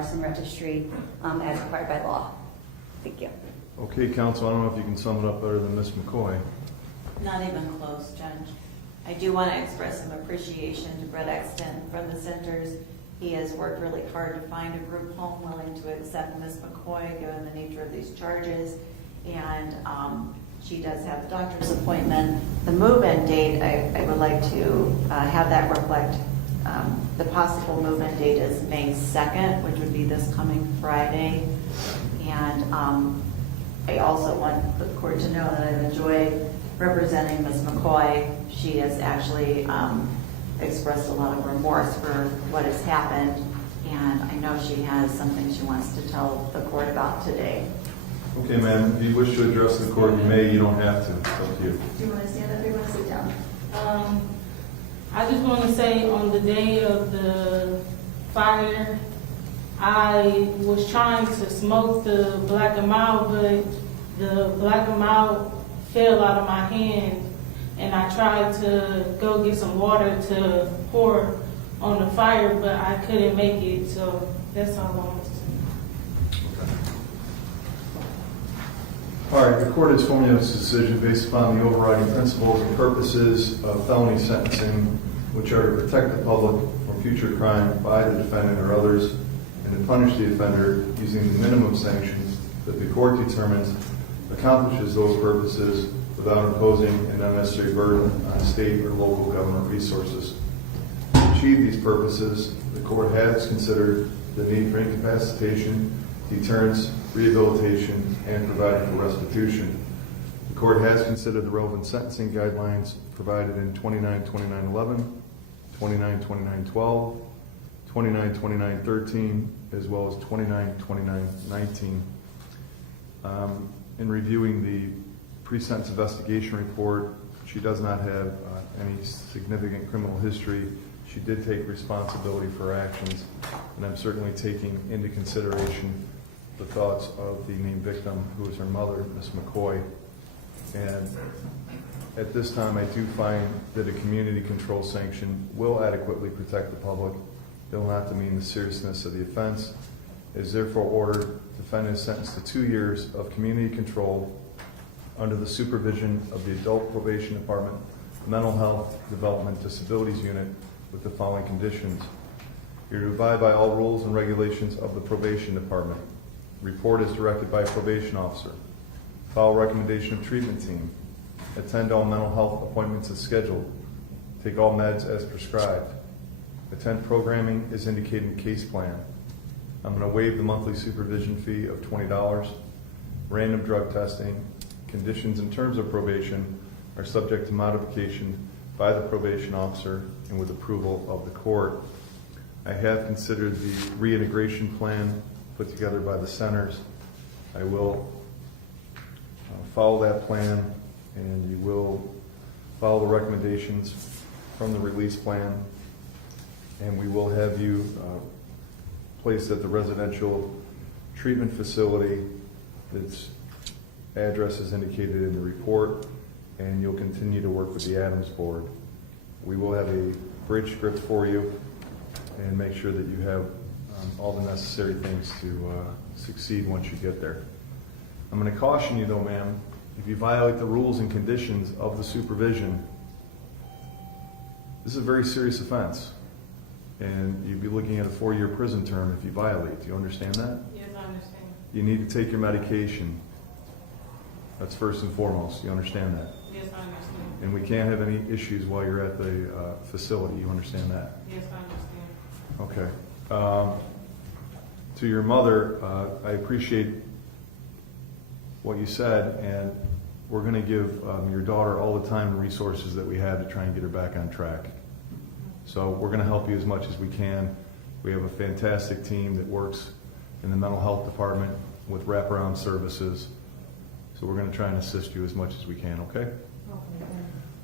arson registry as required by law. Thank you. Okay, counsel, I don't know if you can sum it up better than Ms. McCoy. Not even close, Judge. I do want to express some appreciation to Brett Exton from the centers. He has worked really hard to find a group home willing to accept Ms. McCoy, given the nature of these charges. And she does have a doctor's appointment. The move-in date, I would like to have that reflect. The possible move-in date is May 2nd, which would be this coming Friday. And I also want the court to know that I've enjoyed representing Ms. McCoy. She has actually expressed a lot of remorse for what has happened, and I know she has something she wants to tell the court about today. Okay, ma'am, if you wish to address the court, you may, you don't have to. It's up to you. Do you want to stand up or you want to sit down? I just want to say on the day of the fire, I was trying to smoke the black and mild, but the black and mild fell out of my hand, and I tried to go get some water to pour on the fire, but I couldn't make it, so that's all I wanted to say. All right, the court has formulated its decision based upon the overriding principles and purposes of felony sentencing, which are to protect the public from future crime by the defendant or others, and to punish the offender using the minimum sanctions that the court determines accomplishes those purposes without imposing an unnecessary burden on state or local government resources. To achieve these purposes, the court has considered the need for incapacitation, deterrence, rehabilitation, and providing for restitution. The court has considered the relevant sentencing guidelines provided in 29-29-11, 29-29-12, 29-29-13, as well as 29-29-19. In reviewing the pre-sentence investigation report, she does not have any significant criminal history. She did take responsibility for her actions, and I'm certainly taking into consideration the thoughts of the named victim, who is her mother, Ms. McCoy. And at this time, I do find that a community control sanction will adequately protect the public. It will not demean the seriousness of the offense. It is therefore ordered the defendant is sentenced to 2 years of community control under the supervision of the Adult Probation Department Mental Health Development Disabilities Unit with the following conditions. You're to abide by all rules and regulations of the Probation Department. Report is directed by a probation officer. Follow recommendation of treatment team. Attend all mental health appointments as scheduled. Take all meds as prescribed. Attend programming as indicated in case plan. I'm going to waive the monthly supervision fee of $20. Random drug testing. Conditions and terms of probation are subject to modification by the probation officer and with approval of the court. I have considered the reintegration plan put together by the centers. I will follow that plan, and you will follow the recommendations from the release plan, and we will have you placed at the residential treatment facility. Its address is indicated in the report, and you'll continue to work with the Adams Board. We will have a bridge script for you and make sure that you have all the necessary things to succeed once you get there. I'm going to caution you though, ma'am, if you violate the rules and conditions of the supervision, this is a very serious offense, and you'd be looking at a 4-year prison term if you violate. Do you understand that? Yes, I understand. You need to take your medication. That's first and foremost. You understand that? Yes, I understand. And we can't have any issues while you're at the facility. You understand that? Yes, I understand. Okay. To your mother, I appreciate what you said, and we're going to give your daughter all the time and resources that we have to try and get her back on track. So we're going to help you as much as we can. We have a fantastic team that works in the mental health department with wraparound services. So we're going to try and assist you as much as we can, okay? Okay.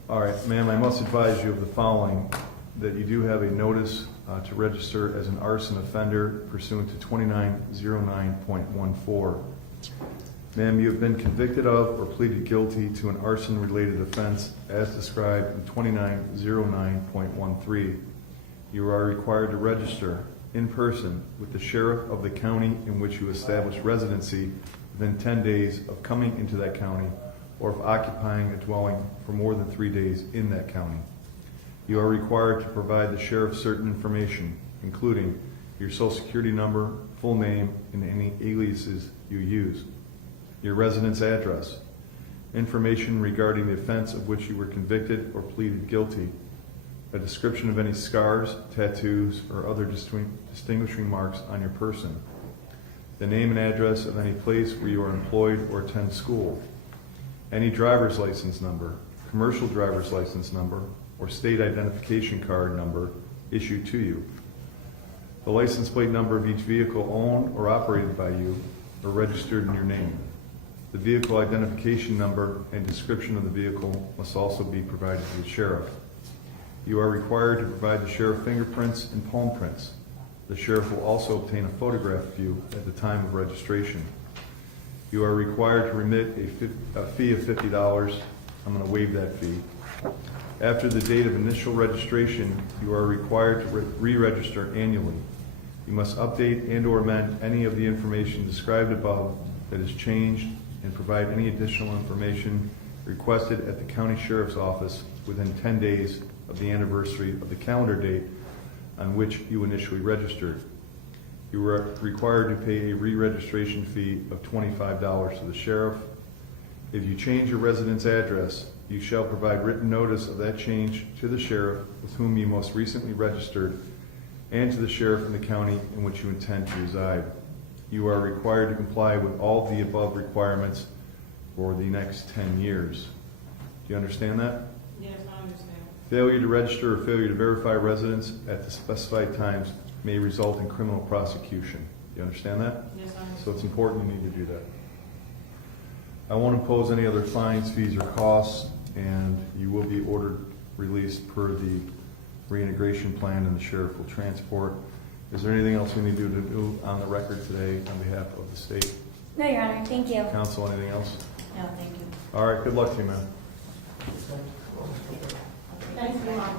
All right, ma'am, I must advise you of the following, that you do have a notice to register as an arson offender pursuant to 2909.14. Ma'am, you have been convicted of or pleaded guilty to an arson-related offense as described in 2909.13. You are required to register in person with the sheriff of the county in which you establish residency within 10 days of coming into that county or of occupying a dwelling for more than 3 days in that county. You are required to provide the sheriff certain information, including your social security number, full name, and any aliases you use, your residence address, information regarding the offense of which you were convicted or pleaded guilty, a description of any scars, tattoos, or other distinguishing marks on your person, the name and address of any place where you are employed or attend school, any driver's license number, commercial driver's license number, or state identification card number issued to you, the license plate number of each vehicle owned or operated by you or registered in your name. The vehicle identification number and description of the vehicle must also be provided to the sheriff. You are required to provide the sheriff fingerprints and palm prints. The sheriff will also obtain a photograph of you at the time of registration. You are required to remit a fee of $50. I'm going to waive that fee. After the date of initial registration, you are required to re-register annually. You must update and/or amend any of the information described above that is changed and provide any additional information requested at the county sheriff's office within 10 days of the anniversary of the calendar date on which you initially registered. You are required to pay a re-registration fee of $25 to the sheriff. If you change your residence address, you shall provide written notice of that change to the sheriff with whom you most recently registered and to the sheriff in the county in which you intend to reside. You are required to comply with all of the above requirements for the next 10 years. Do you understand that? Yes, I understand. Failure to register or failure to verify residence at the specified times may result in criminal prosecution. Do you understand that? Yes, I understand. So it's important you need to do that. I won't impose any other fines, fees, or costs, and you will be ordered released per the reintegration plan, and the sheriff will transport. Is there anything else we need to do on the record today on behalf of the state? No, Your Honor, thank you. Counsel, anything else? No, thank you. All right, good luck to you, man. Thanks, Your Honor.